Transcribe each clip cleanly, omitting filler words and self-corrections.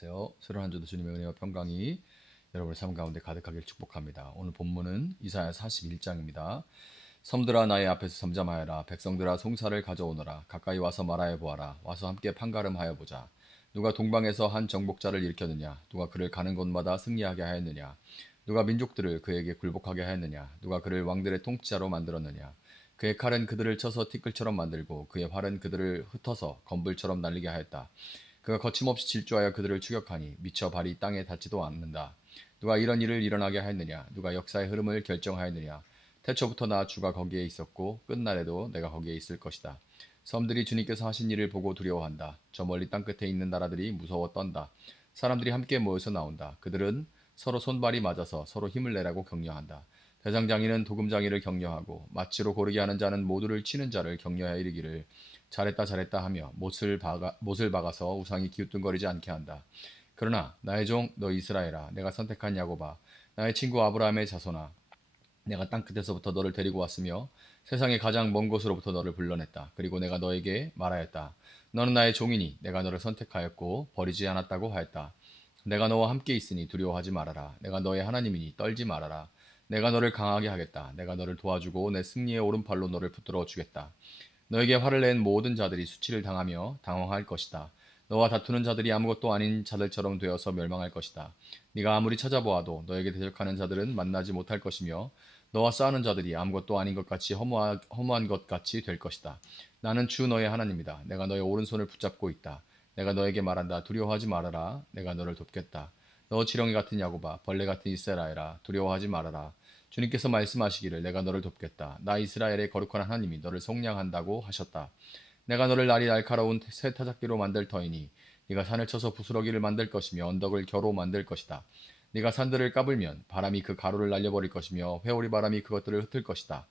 안녕하세요. 새로운 한 주도 주님의 은혜와 평강이 여러분의 삶 가운데 가득하길 축복합니다. 오늘 본문은 이사야 41장입니다. 섬들아 나의 앞에서 잠잠하여라. 백성들아 송사를 가져오너라. 가까이 와서 말하여 보아라. 와서 함께 판가름하여 보자. 누가 동방에서 한 정복자를 일으켰느냐? 누가 그를 가는 곳마다 승리하게 하였느냐? 누가 민족들을 그에게 굴복하게 하였느냐? 누가 그를 왕들의 통치자로 만들었느냐? 그의 칼은 그들을 쳐서 티끌처럼 만들고 그의 활은 그들을 흩어서 검불처럼 날리게 하였다. 그가 거침없이 질주하여 그들을 추격하니 미쳐 발이 땅에 닿지도 않는다. 누가 이런 일을 일어나게 하였느냐? 누가 역사의 흐름을 결정하였느냐? 태초부터 나 주가 거기에 있었고 끝날에도 내가 거기에 있을 것이다. 섬들이 주님께서 하신 일을 보고 두려워한다. 저 멀리 땅끝에 있는 나라들이 무서워 떤다. 사람들이 함께 모여서 나온다. 그들은 서로 손발이 맞아서 서로 힘을 내라고 격려한다. 대장장이는 도금장이를 격려하고 마치로 고르게 하는 자는 모두를 치는 자를 격려하여 이르기를 잘했다 잘했다 하며 못을 박아서 우상이 기웃뚱거리지 않게 한다. 그러나 나의 종 너 이스라엘아 내가 선택한 야곱아 나의 친구 아브라함의 자손아 내가 땅끝에서부터 너를 데리고 왔으며 세상의 가장 먼 곳으로부터 너를 불러냈다. 그리고 내가 너에게 말하였다. 너는 나의 종이니 내가 너를 선택하였고 버리지 않았다고 하였다. 내가 너와 함께 있으니 두려워하지 말아라. 내가 너의 하나님이니 떨지 말아라. 내가 너를 강하게 하겠다. 내가 너를 도와주고 내 승리의 오른팔로 너를 붙들어 주겠다. 너에게 화를 낸 모든 자들이 수치를 당하며 당황할 것이다. 너와 다투는 자들이 아무것도 아닌 자들처럼 되어서 멸망할 것이다. 네가 아무리 찾아보아도 너에게 대적하는 자들은 만나지 못할 것이며 너와 싸우는 자들이 아무것도 아닌 것 같이 허무한 것 같이 될 것이다. 나는 주 너의 하나님이다. 내가 너의 오른손을 붙잡고 있다. 내가 너에게 말한다. 두려워하지 말아라. 내가 너를 돕겠다. 너 지렁이 같은 야곱아, 벌레 같은 이스라엘아, 두려워하지 말아라. 주님께서 말씀하시기를 내가 너를 돕겠다. 나 이스라엘의 거룩한 하나님이 너를 속량한다고 하셨다. 내가 너를 날이 날카로운 새 타작기로 만들 터이니 네가 산을 쳐서 부스러기를 만들 것이며 언덕을 겨로 만들 것이다. 네가 산들을 까불면 바람이 그 가루를 날려버릴 것이며 회오리 바람이 그것들을 흩을 것이다.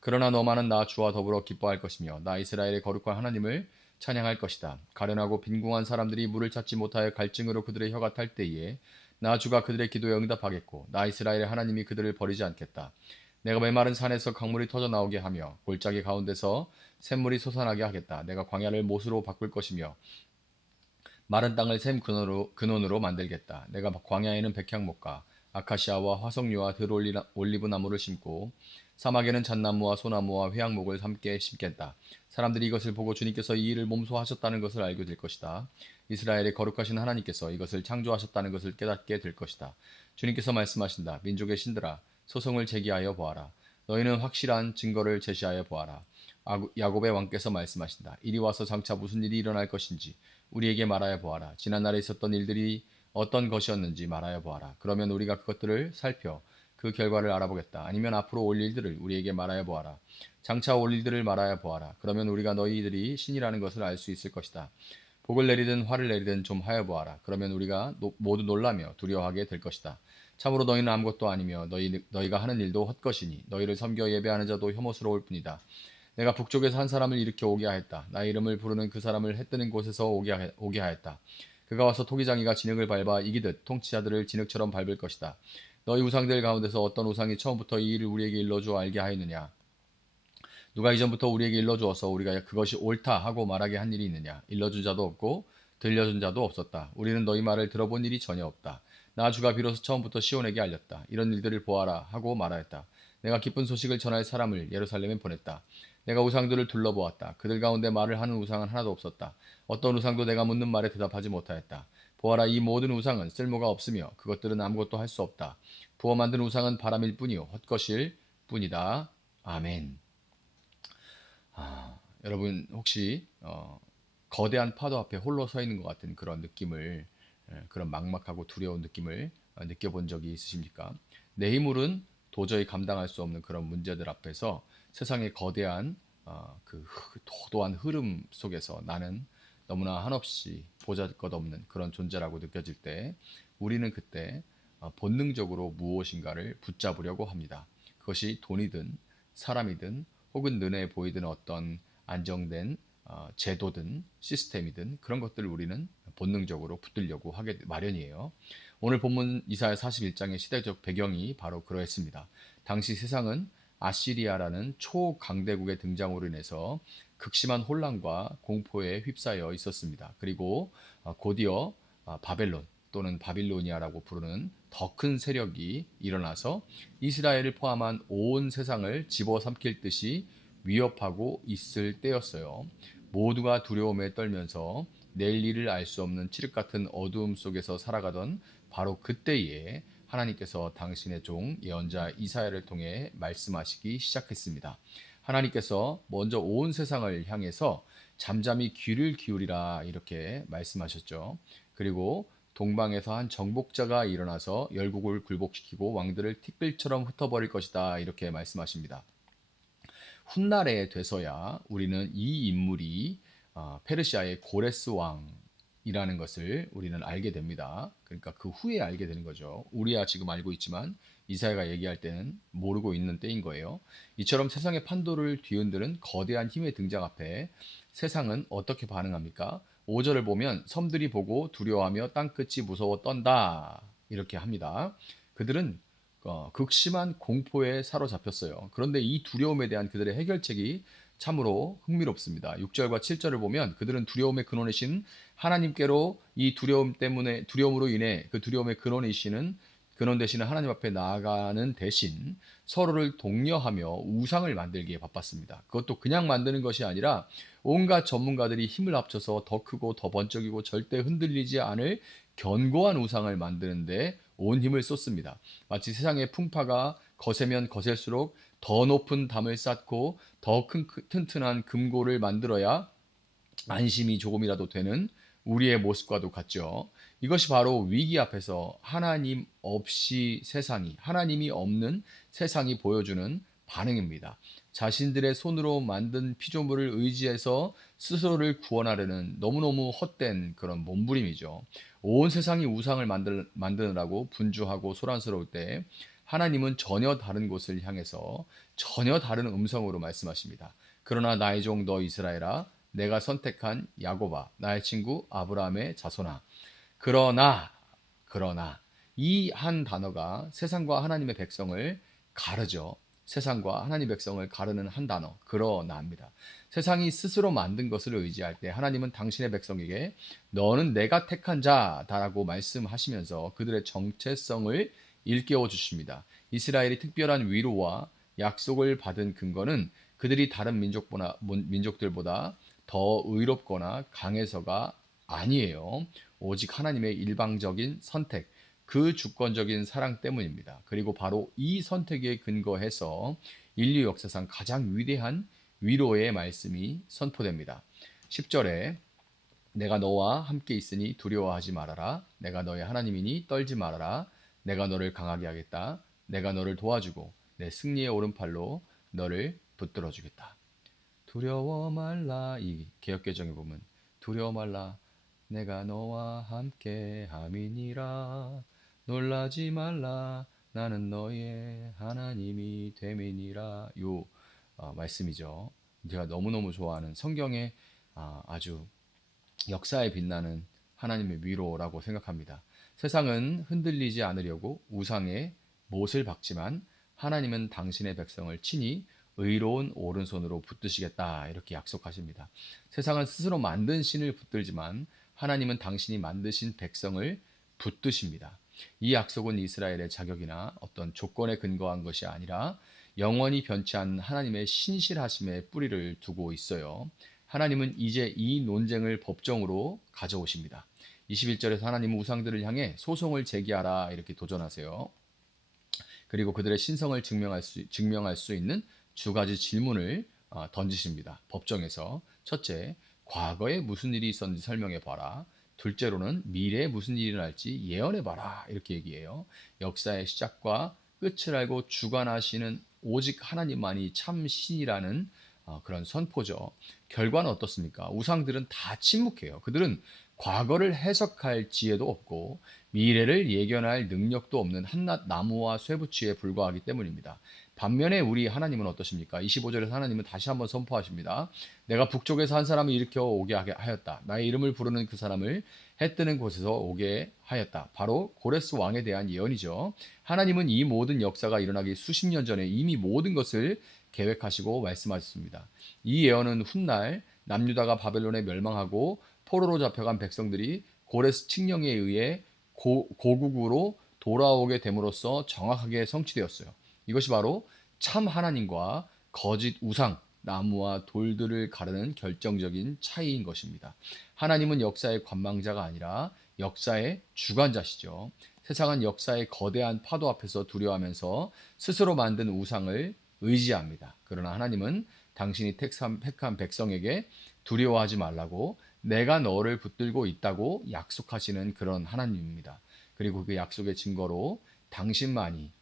그러나 너만은 나 주와 더불어 기뻐할 것이며 나 이스라엘의 거룩한 하나님을 찬양할 것이다. 가련하고 빈궁한 사람들이 물을 찾지 못하여 갈증으로 그들의 혀가 탈 때에 나 주가 그들의 기도에 응답하겠고 나 이스라엘의 하나님이 그들을 버리지 않겠다. 내가 메마른 산에서 강물이 터져 나오게 하며 골짜기 가운데서 샘물이 솟아나게 하겠다. 내가 광야를 못으로 바꿀 것이며 마른 땅을 샘 근원으로 만들겠다. 내가 광야에는 백향목과 아카시아와 화석류와 들올리브 나무를 심고 사막에는 잣나무와 소나무와 회양목을 함께 심겠다. 사람들이 이것을 보고 주님께서 이 일을 몸소 하셨다는 것을 알게 될 것이다. 이스라엘의 거룩하신 하나님께서 이것을 창조하셨다는 것을 깨닫게 될 것이다. 주님께서 말씀하신다. 민족의 신들아 소송을 제기하여 보아라. 너희는 확실한 증거를 제시하여 보아라. 야곱의 왕께서 말씀하신다. 이리 와서 장차 무슨 일이 일어날 것인지 우리에게 말하여 보아라. 지난날에 있었던 일들이 어떤 것이었는지 말하여 보아라. 그러면 우리가 그것들을 살펴 그 결과를 알아보겠다. 아니면 앞으로 올 일들을 우리에게 말하여 보아라. 장차 올 일들을 말하여 보아라. 그러면 우리가 너희들이 신이라는 것을 알 수 있을 것이다. 복을 내리든 화를 내리든 좀 하여 보아라. 그러면 우리가 모두 놀라며 두려워하게 될 것이다. 참으로 너희는 아무것도 아니며 너희가 하는 일도 헛것이니 너희를 섬겨 예배하는 자도 혐오스러울 뿐이다. 내가 북쪽에서 한 사람을 일으켜 오게 하였다. 나의 이름을 부르는 그 사람을 해 뜨는 곳에서 오게 하였다. 그가 와서 토기장이가 진흙을 밟아 이기듯 통치자들을 진흙처럼 밟을 것이다. 너희 우상들 가운데서 어떤 우상이 처음부터 이 일을 우리에게 일러주어 알게 하였느냐? 누가 이전부터 우리에게 일러주어서 우리가 그것이 옳다 하고 말하게 한 일이 있느냐? 일러준 자도 없고 들려준 자도 없었다. 우리는 너희 말을 들어본 일이 전혀 없다. 나 주가 비로소 처음부터 시온에게 알렸다. 이런 일들을 보아라 하고 말하였다. 내가 기쁜 소식을 전할 사람을 예루살렘에 보냈다. 내가 우상들을 둘러보았다. 그들 가운데 말을 하는 우상은 하나도 없었다. 어떤 우상도 내가 묻는 말에 대답하지 못하였다. 보아라, 이 모든 우상은 쓸모가 없으며 그것들은 아무것도 할 수 없다. 부어 만든 우상은 바람일 뿐이요 헛것일 뿐이다. 아멘. 여러분 혹시 거대한 파도 앞에 홀로 서 있는 것 같은 그런 느낌을 그런 막막하고 두려운 느낌을 느껴본 적이 있으십니까? 내 힘으로는 도저히 감당할 수 없는 그런 문제들 앞에서 세상의 거대한 그 도도한 흐름 속에서 나는 너무나 한없이 보잘것없는 그런 존재라고 느껴질 때 우리는 그때 본능적으로 무엇인가를 붙잡으려고 합니다. 그것이 돈이든 사람이든 혹은 눈에 보이든 어떤 안정된 제도든 시스템이든 그런 것들을 우리는 본능적으로 붙들려고 하게 마련이에요. 오늘 본문 이사야 41장의 시대적 배경이 바로 그러했습니다. 당시 세상은 아시리아라는 초강대국의 등장으로 인해서 극심한 혼란과 공포에 휩싸여 있었습니다. 그리고 곧이어 바벨론, 또는 바빌로니아라고 부르는 더 큰 세력이 일어나서 이스라엘을 포함한 온 세상을 집어삼킬 듯이 위협하고 있을 때였어요. 모두가 두려움에 떨면서 내일 일을 알 수 없는 칠흑 같은 어두움 속에서 살아가던 바로 그때에 하나님께서 당신의 종 예언자 이사야를 통해 말씀하시기 시작했습니다. 하나님께서 먼저 온 세상을 향해서 잠잠히 귀를 기울이라 이렇게 말씀하셨죠. 그리고 동방에서 한 정복자가 일어나서 열국을 굴복시키고 왕들을 티끌처럼 흩어버릴 것이다 이렇게 말씀하십니다. 훗날에 돼서야 우리는 이 인물이 페르시아의 고레스 왕이라는 것을 우리는 알게 됩니다. 그러니까 그 후에 알게 되는 거죠. 우리야 지금 알고 있지만 이사야가 얘기할 때는 모르고 있는 때인 거예요. 이처럼 세상의 판도를 뒤흔드는 거대한 힘의 등장 앞에 세상은 어떻게 반응합니까? 5절을 보면 섬들이 보고 두려워하며 땅끝이 무서워 떤다 이렇게 합니다. 그들은 극심한 공포에 사로잡혔어요. 그런데 이 두려움에 대한 그들의 해결책이 참으로 흥미롭습니다. 6절과 7절을 보면 그들은 두려움의 근원이신 하나님께로 이 두려움으로 인해 그 두려움의 근원 되시는 하나님 앞에 나아가는 대신 서로를 독려하며 우상을 만들기에 바빴습니다. 그것도 그냥 만드는 것이 아니라 온갖 전문가들이 힘을 합쳐서 더 크고 더 번쩍이고 절대 흔들리지 않을 견고한 우상을 만드는데 온 힘을 쏟습니다. 마치 세상의 풍파가 거세면 거셀수록 더 높은 담을 쌓고 더 큰 튼튼한 금고를 만들어야 안심이 조금이라도 되는 우리의 모습과도 같죠. 이것이 바로 위기 앞에서 하나님이 없는 세상이 보여주는 반응입니다. 자신들의 손으로 만든 피조물을 의지해서 스스로를 구원하려는 너무너무 헛된 그런 몸부림이죠. 온 세상이 우상을 만드느라고 분주하고 소란스러울 때 하나님은 전혀 다른 곳을 향해서 전혀 다른 음성으로 말씀하십니다. 그러나 나의 종 너 이스라엘아 내가 선택한 야곱아 나의 친구 아브라함의 자손아 그러나 이 한 단어가 세상과 하나님의 백성을 가르죠. 세상과 하나님의 백성을 가르는 한 단어 그러나입니다. 세상이 스스로 만든 것을 의지할 때 하나님은 당신의 백성에게 너는 내가 택한 자다라고 말씀하시면서 그들의 정체성을 일깨워 주십니다. 이스라엘이 특별한 위로와 약속을 받은 근거는 그들이 다른 민족들보다 더 의롭거나 강해서가 아니에요. 오직 하나님의 일방적인 선택, 그 주권적인 사랑 때문입니다. 그리고 바로 이 선택에 근거해서 인류 역사상 가장 위대한 위로의 말씀이 선포됩니다. 10절에 내가 너와 함께 있으니 두려워하지 말아라. 내가 너의 하나님이니 떨지 말아라. 내가 너를 강하게 하겠다. 내가 너를 도와주고 내 승리의 오른팔로 너를 붙들어 주겠다. 두려워 말라. 이 개역개정에 보면 두려워 말라. 내가 너와 함께 함이니라. 놀라지 말라. 나는 너의 하나님이 됨이니라. 요 말씀이죠. 제가 너무너무 좋아하는 성경의 아주 역사에 빛나는 하나님의 위로라고 생각합니다. 세상은 흔들리지 않으려고 우상의 못을 박지만 하나님은 당신의 백성을 친히 의로운 오른손으로 붙드시겠다 이렇게 약속하십니다. 세상은 스스로 만든 신을 붙들지만 하나님은 당신이 만드신 백성을 붙드십니다. 이 약속은 이스라엘의 자격이나 어떤 조건에 근거한 것이 아니라 영원히 변치 않는 하나님의 신실하심의 뿌리를 두고 있어요. 하나님은 이제 이 논쟁을 법정으로 가져오십니다. 21절에서 하나님은 우상들을 향해 소송을 제기하라 이렇게 도전하세요. 그리고 그들의 신성을 증명할 수 있는 두 가지 질문을 던지십니다. 법정에서 첫째, 과거에 무슨 일이 있었는지 설명해 봐라. 둘째로는 미래에 무슨 일이 일어날지 예언해 봐라. 이렇게 얘기해요. 역사의 시작과 끝을 알고 주관하시는 오직 하나님만이 참 신이라는 그런 선포죠. 결과는 어떻습니까? 우상들은 다 침묵해요. 그들은 과거를 해석할 지혜도 없고 미래를 예견할 능력도 없는 한낱 나무와 쇠붙이에 불과하기 때문입니다. 반면에 우리 하나님은 어떠십니까? 25절에서 하나님은 다시 한번 선포하십니다. 내가 북쪽에서 한 사람을 일으켜 오게 하였다. 나의 이름을 부르는 그 사람을 해 뜨는 곳에서 오게 하였다. 바로 고레스 왕에 대한 예언이죠. 하나님은 이 모든 역사가 일어나기 수십 년 전에 이미 모든 것을 계획하시고 말씀하셨습니다. 이 예언은 훗날 남유다가 바벨론에 멸망하고 포로로 잡혀간 백성들이 고레스 칙령에 의해 고국으로 돌아오게 됨으로써 정확하게 성취되었어요. 이것이 바로 참 하나님과 거짓 우상, 나무와 돌들을 가르는 결정적인 차이인 것입니다. 하나님은 역사의 관망자가 아니라 역사의 주관자시죠. 세상은 역사의 거대한 파도 앞에서 두려워하면서 스스로 만든 우상을 의지합니다. 그러나 하나님은 당신이 택한 백성에게 두려워하지 말라고 내가 너를 붙들고 있다고 약속하시는 그런 하나님입니다. 그리고 그 약속의 증거로 당신만이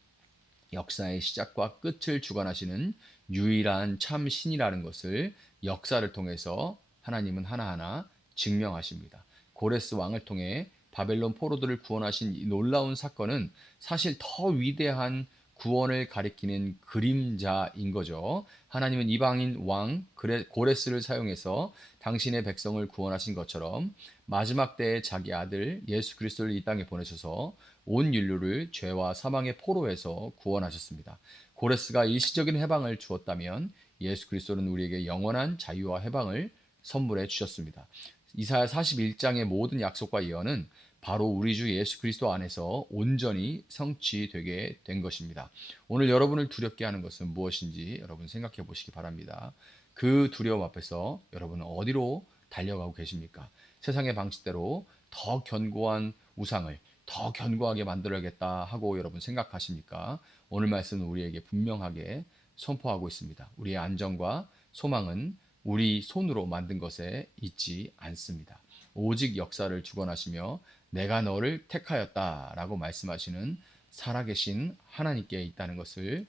역사의 시작과 끝을 주관하시는 유일한 참 신이라는 것을 역사를 통해서 하나님은 하나하나 증명하십니다. 고레스 왕을 통해 바벨론 포로들을 구원하신 이 놀라운 사건은 사실 더 위대한 구원을 가리키는 그림자인 거죠. 하나님은 이방인 왕 고레스를 사용해서 당신의 백성을 구원하신 것처럼 마지막 때에 자기 아들 예수 그리스도를 이 땅에 보내셔서 온 인류를 죄와 사망의 포로에서 구원하셨습니다. 고레스가 일시적인 해방을 주었다면 예수 그리스도는 우리에게 영원한 자유와 해방을 선물해 주셨습니다. 이사야 41장의 모든 약속과 예언은 바로 우리 주 예수 그리스도 안에서 온전히 성취되게 된 것입니다. 오늘 여러분을 두렵게 하는 것은 무엇인지 여러분 생각해 보시기 바랍니다. 그 두려움 앞에서 여러분은 어디로 달려가고 계십니까? 세상의 방식대로 더 견고한 우상을 더 견고하게 만들어야겠다 하고 여러분 생각하십니까? 오늘 말씀은 우리에게 분명하게 선포하고 있습니다. 우리의 안정과 소망은 우리 손으로 만든 것에 있지 않습니다. 오직 역사를 주관하시며 내가 너를 택하였다라고 말씀하시는 살아계신 하나님께 있다는 것을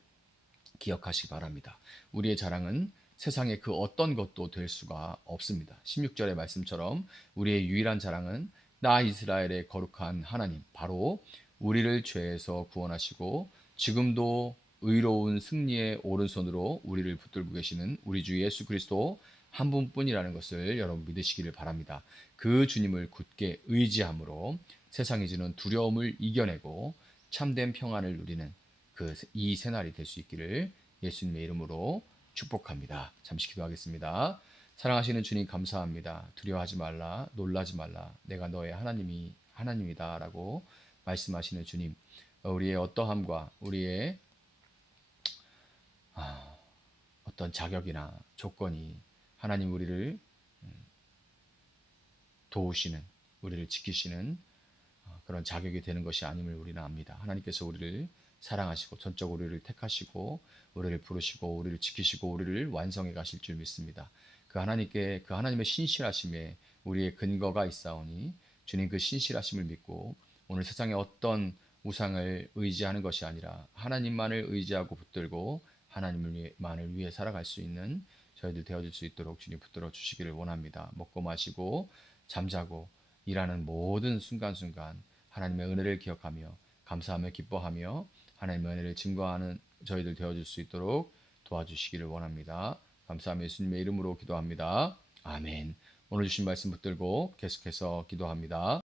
기억하시기 바랍니다. 우리의 자랑은 세상의 그 어떤 것도 될 수가 없습니다. 16절의 말씀처럼 우리의 유일한 자랑은 나 이스라엘의 거룩한 하나님, 바로 우리를 죄에서 구원하시고 지금도 의로운 승리의 오른손으로 우리를 붙들고 계시는 우리 주 예수 그리스도 한 분뿐이라는 것을 여러분 믿으시기를 바랍니다. 그 주님을 굳게 의지함으로 세상이 주는 두려움을 이겨내고 참된 평안을 누리는 이 새날이 될 수 있기를 예수님의 이름으로 축복합니다. 잠시 기도하겠습니다. 사랑하시는 주님 감사합니다. 두려워하지 말라, 놀라지 말라. 내가 너의 하나님이다라고 말씀하시는 주님. 우리의 어떠함과 우리의 어떤 자격이나 조건이 하나님 우리를 도우시는, 우리를 지키시는 그런 자격이 되는 것이 아님을 우리는 압니다. 하나님께서 우리를 사랑하시고 전적으로 우리를 택하시고 우리를 부르시고 우리를 지키시고 우리를 완성해 가실 줄 믿습니다. 그 하나님의 신실하심에 우리의 근거가 있사오니 주님 그 신실하심을 믿고 오늘 세상의 어떤 우상을 의지하는 것이 아니라 하나님만을 의지하고 붙들고 하나님만을 위해 살아갈 수 있는 저희들 되어질 수 있도록 주님 붙들어 주시기를 원합니다. 먹고 마시고 잠자고 일하는 모든 순간순간 하나님의 은혜를 기억하며 감사하며 기뻐하며 하나님의 은혜를 증거하는 저희들 되어줄 수 있도록 도와주시기를 원합니다. 감사하며 예수님의 이름으로 기도합니다. 아멘. 오늘 주신 말씀 붙들고 계속해서 기도합니다.